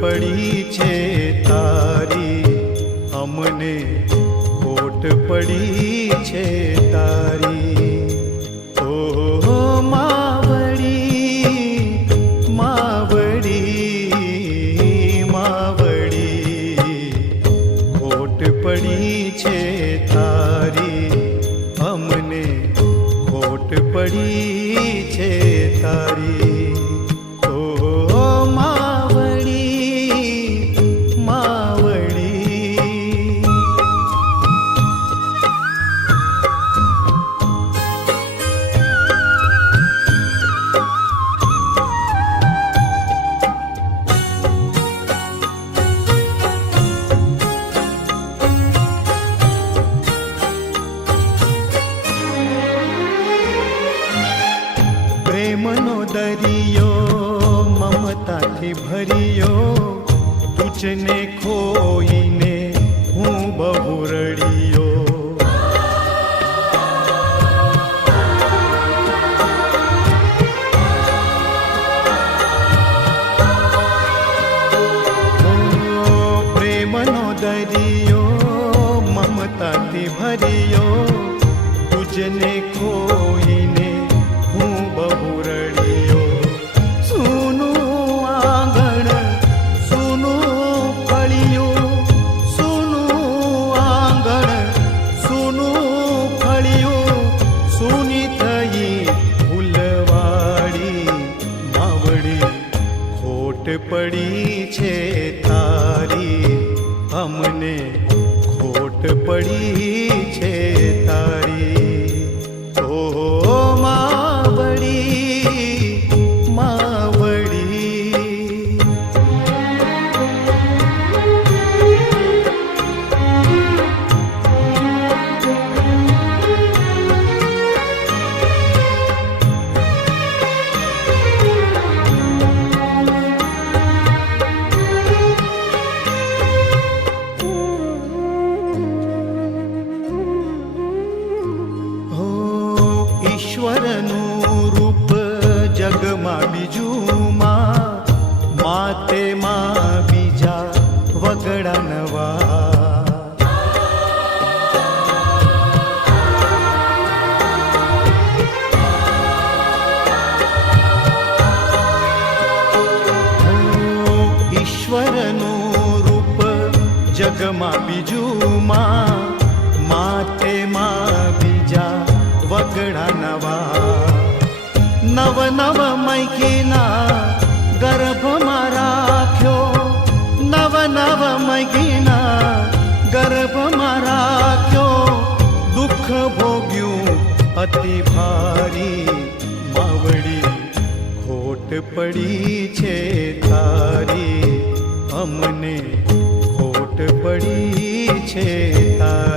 પડી છે તારી, અમને ખોટ પડી છે તારી. ઓ માવડી માવડી માવડી, ખોટ પડી છે તારી, અમને ખોટ પડી છે તારી. પ્રેમનો દરિયો મમતાથી ભર્યો, તુજને ખોઈને હું બહુ રડ્યો. પ્રેમનો દરિયો મમતાથી ભર્યો, તુજને ખોઈને હું બહુ રડ્યો. સૂનું આંગણ સૂનું ફળિયું, સૂનું આંગણ સૂનું ફળિયું, સૂની થઈ ફૂલવાડી. માવડી ખોટ પડી છે તારી, અમને ખોટ પડી છે તારી. ઈશ્વરનું રૂપ જગમાં બીજું માં, માતે માં બીજા વગડા નવા. ઈશ્વરનું રૂપ જગમાં બીજું માં, માતે માં બીજા વગડા નવા. નવ નવ મૈગીના ગર્ભમાં રાખ્યો, નવ નવ મૈગીના ગર્ભમાં રાખ્યો, દુઃખ ભોગ્યું અતિ ભારી. માવડી ખોટ પડી છે તારી, અમને ખોટ પડી છે તારી.